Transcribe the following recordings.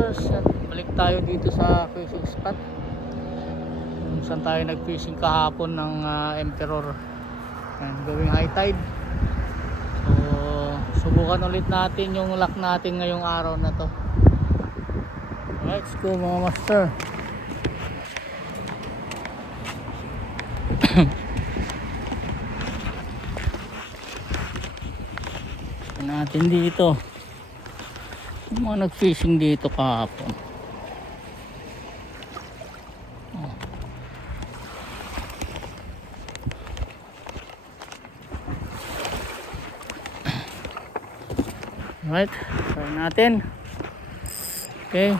masters, yan. Balik tayo dito sa fishing spot kung saan tayo nag fishing kahapon ng Emperor. Yan, gawing high tide. So subukan ulit natin yung luck natin ngayong araw na to. Let's go mga master. Natin dito yung mga nag fishing dito kahapon. Alright, try natin. Okay,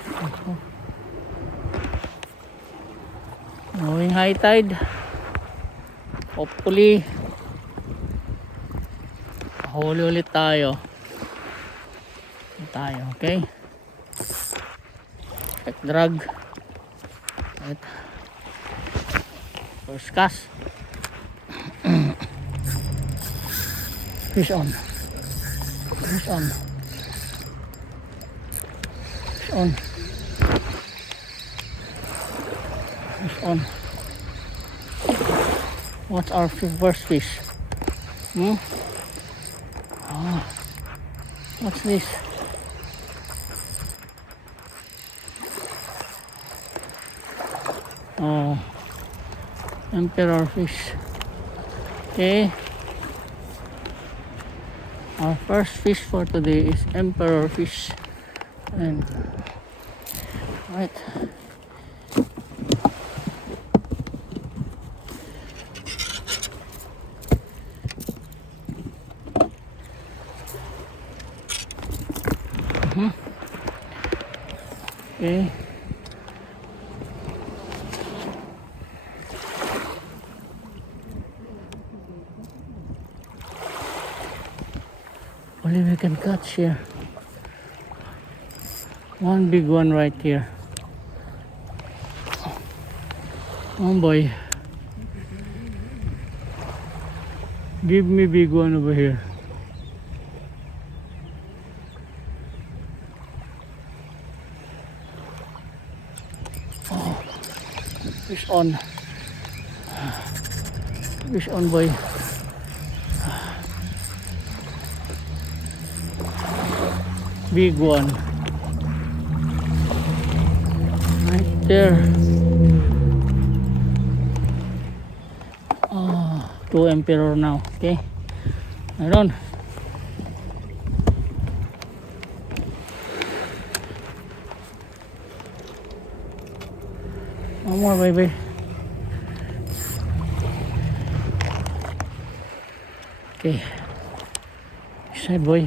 going high tide. Hopefully huli ulit tayo. Okay, check drag. Right. First cast. Fish on. Fish on. Fish on. Fish on. What's our first fish? Oh, what's this? Oh, Emperor fish. Okay, our first fish for today is Emperor fish. And right, okay. Only we can catch here. One big one right here. Oh boy. Give me big one over here. Oh, fish on. Fish on, boy. Big one. Right there. Oh, two Emperor now. Okay. Mayroon. One more, baby. Okay. Side, boy.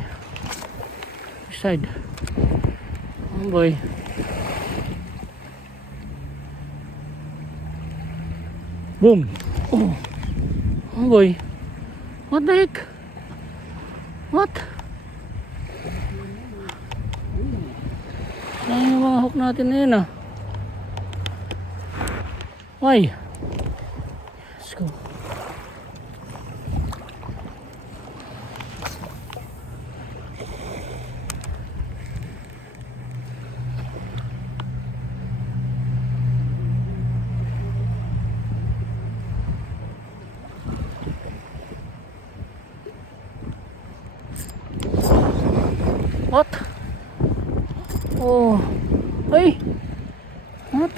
Side. Oh boy. Boom. Oh. Oh boy. What the heck? What? Saan yung mga hook natin na yun ah? Why? Let's go. What? Oh, hey, what?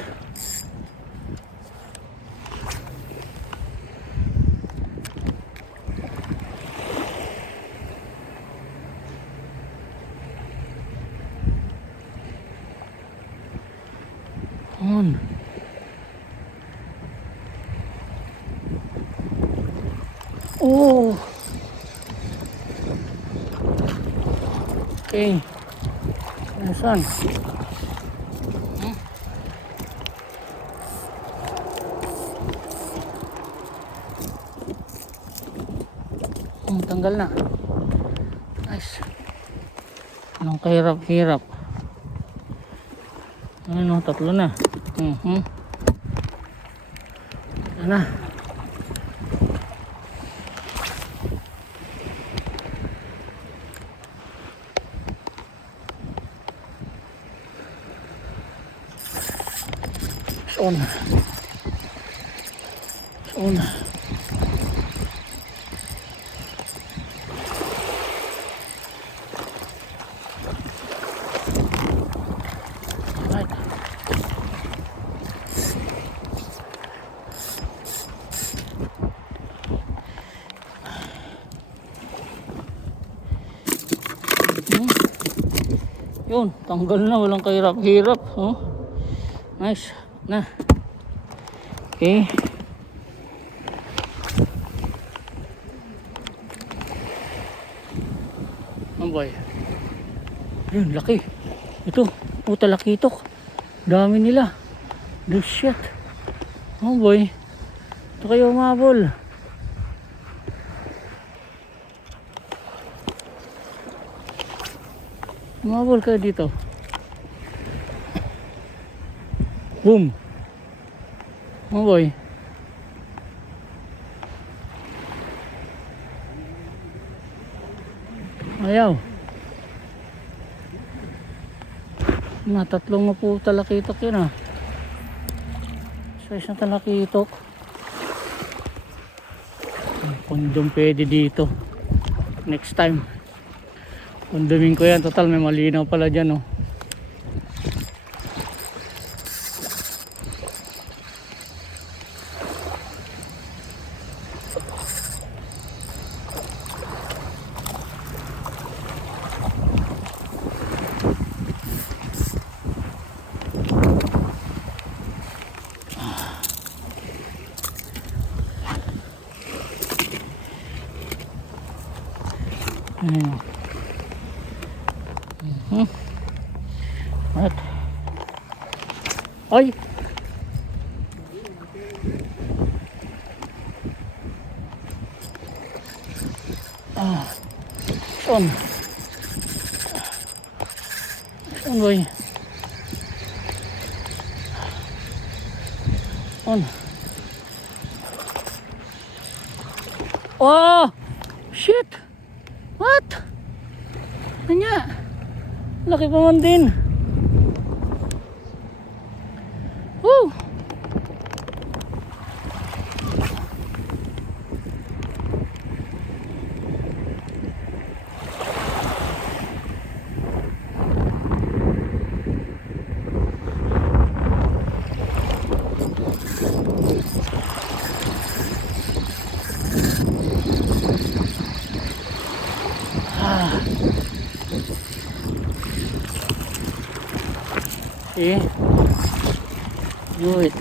On. Oh. Okay. Nice one. Tanggal na. Nice. Anong kahirap-hirap. Ano, tatlo na. Yan na. On. On. Right. Yun, tanggal na, walang kahirap-hirap. Oh. Nice. Na. Okay. Oh boy. Yun, laki. Ito, talakitok. Dami nila. The shit. Oh boy. Ito kayo umabol. Umabol kayo dito. Boom. Oh boy. Ayaw. Tatlong na po talakitok yun ah. Size na talakitok. Kondom pwede dito. Next time. Kondomin ko yan. Total may malinaw pala dyan oh. At ay son boy on. Oh shit, what nanya laki pa man din. Woo! See? Do it.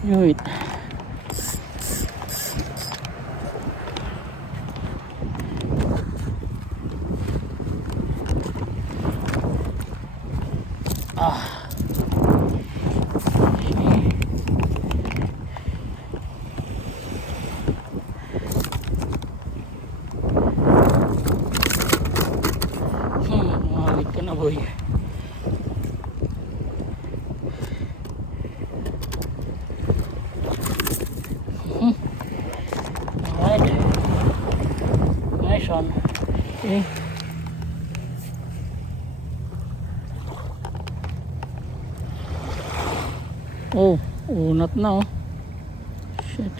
Do it. Malik ka na boy. Alright. Nice one. Okay. Oh, unat na oh. Shit.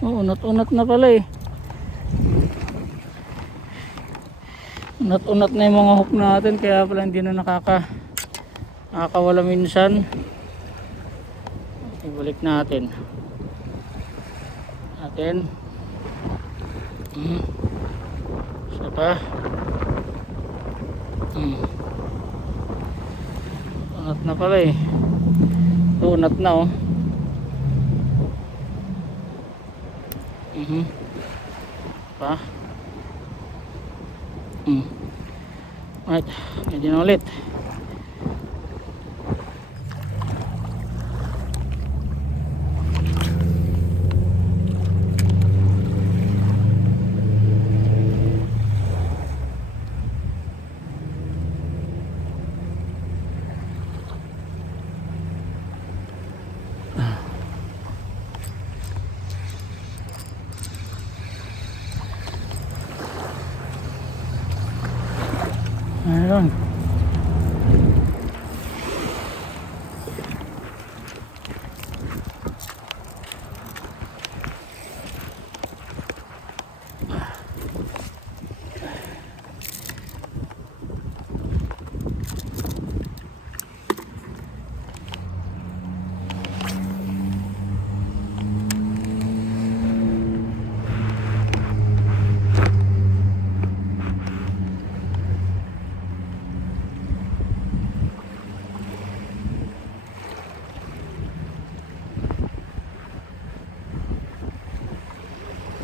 Oh, unat-unat na pala eh. Unat-unat na yung mga hook natin kaya pala hindi na nakakawala minsan. Ibalik natin. Isa pa. Unat na pala eh. Unat na oh. Pa. Right, medyo na ulit. Ayun.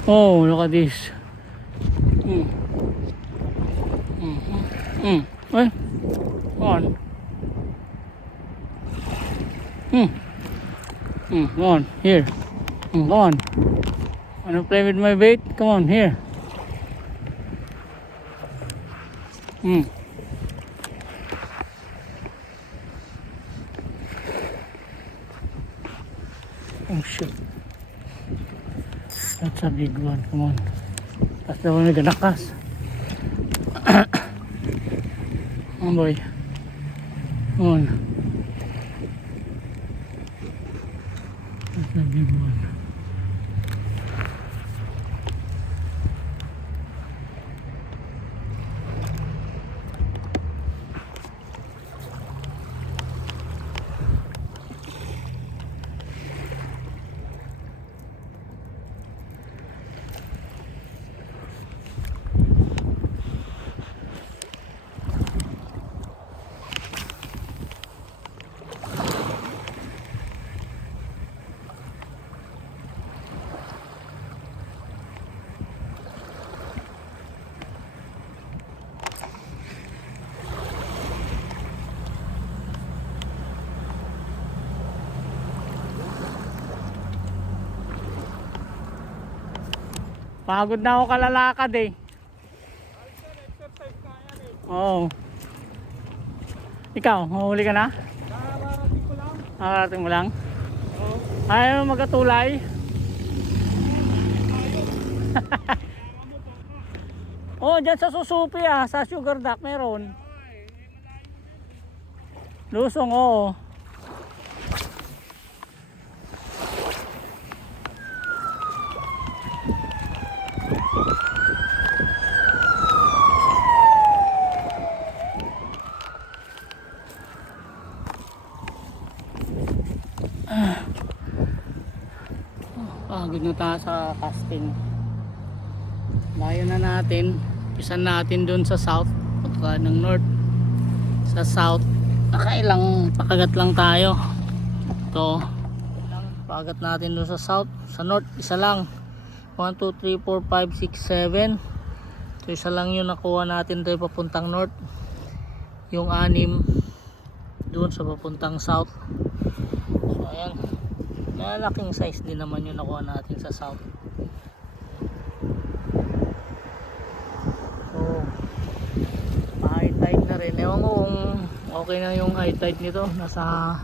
Oh, look at this. Well, go on. Go on, here. Go on. Wanna play with my bait? Come on, here. Oh shit. That's a big one. Come on. That's the one with the nakas. Oh boy. Come on. That's a big one. Pagod na ako kalalakad eh. Oo. Ikaw, mahuli ka na? Nakarating ko lang. Nakarating mo lang? Oo. Ayaw mo magkatulay? Oh, dyan sa Susupi sa Sugar Duck meron. Lusong, oo. Pagod na tayo sa casting. Layo na natin. Pisan natin dun sa south. Pagka ng north. Sa south. Nakailang pakagat lang tayo. Ito. Pakagat natin dun sa south. Sa north, isa lang. 1, 2, 3, 4, 5, 6, 7. So isa lang yung nakuha natin tayo papuntang north. Yung 6 dun sa papuntang south. So ayan. Malaking size din naman yung nakuha natin sa south. So high tide na rin. Ewan ko kung okay na yung high tide nito. Nasa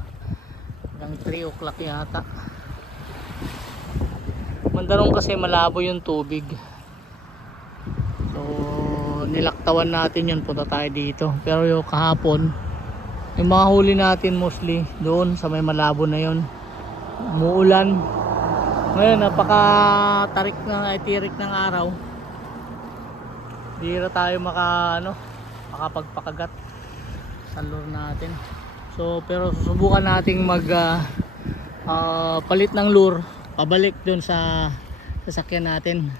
hanggang 3 o'clock yata. Mandarong kasi malabo yung tubig. So nilaktawan natin yun. Punta tayo dito. Pero yung kahapon yung mga huli natin mostly doon sa may malabo na yun. Umuulan. Ngayon napaka-tirik ng araw. Bihira tayo makapagpakagat sa lure natin. So pero susubukan nating palit ng lure, pabalik doon sa sasakyan natin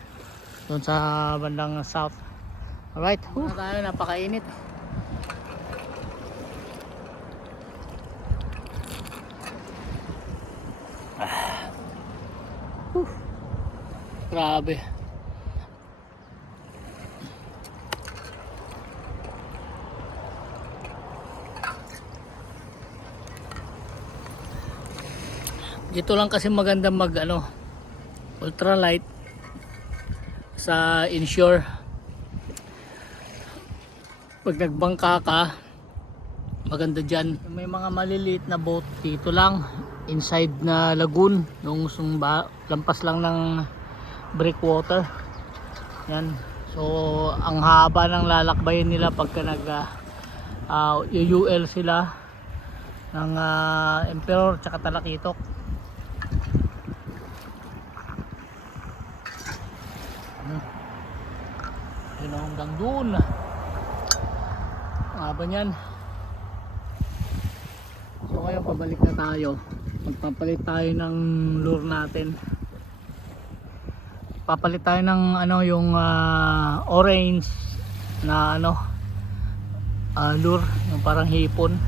doon sa bandang south. Alright, tayo, napakainit. Grabe. Dito lang kasi maganda ultralight sa inshore. Pag nagbangka ka, maganda dyan. May mga maliliit na boat dito lang inside na lagoon, nung lampas lang ng breakwater. Yan. So ang haba ng lalakbayin nila pagka UL sila ng Emperor tsaka Talakitok. Yun hanggang doon. Ang haba niyan. So ngayon pabalik na tayo. Magpapalit tayo ng lure natin. Papalit tayo ng yung orange na lure, yung parang hipon.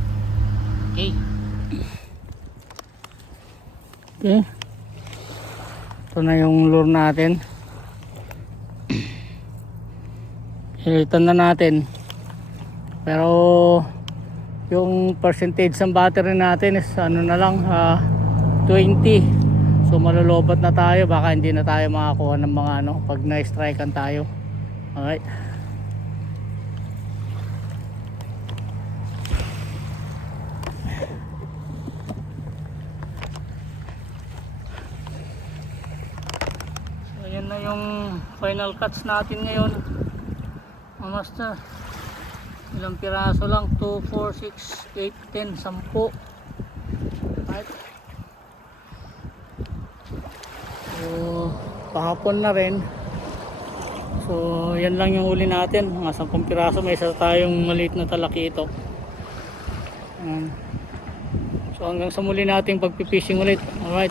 Okay. Okay. Ito na yung lure natin. Ilitan na natin. Pero yung percentage ng battery natin is ano na lang 20. So malulubat na tayo, baka hindi na tayo makakuha ng mga ano pag na-strikean tayo. Alright. So yan na yung final cuts natin ngayon. Master, ilang piraso lang? 2, 4, 6, 8, 10, 10. Right. So kahapon na rin. So yan lang yung huli natin, mga 10 piraso. May isa tayong maliit na talaki ito. So hanggang sa muli nating pagpipishing ulit. Alright.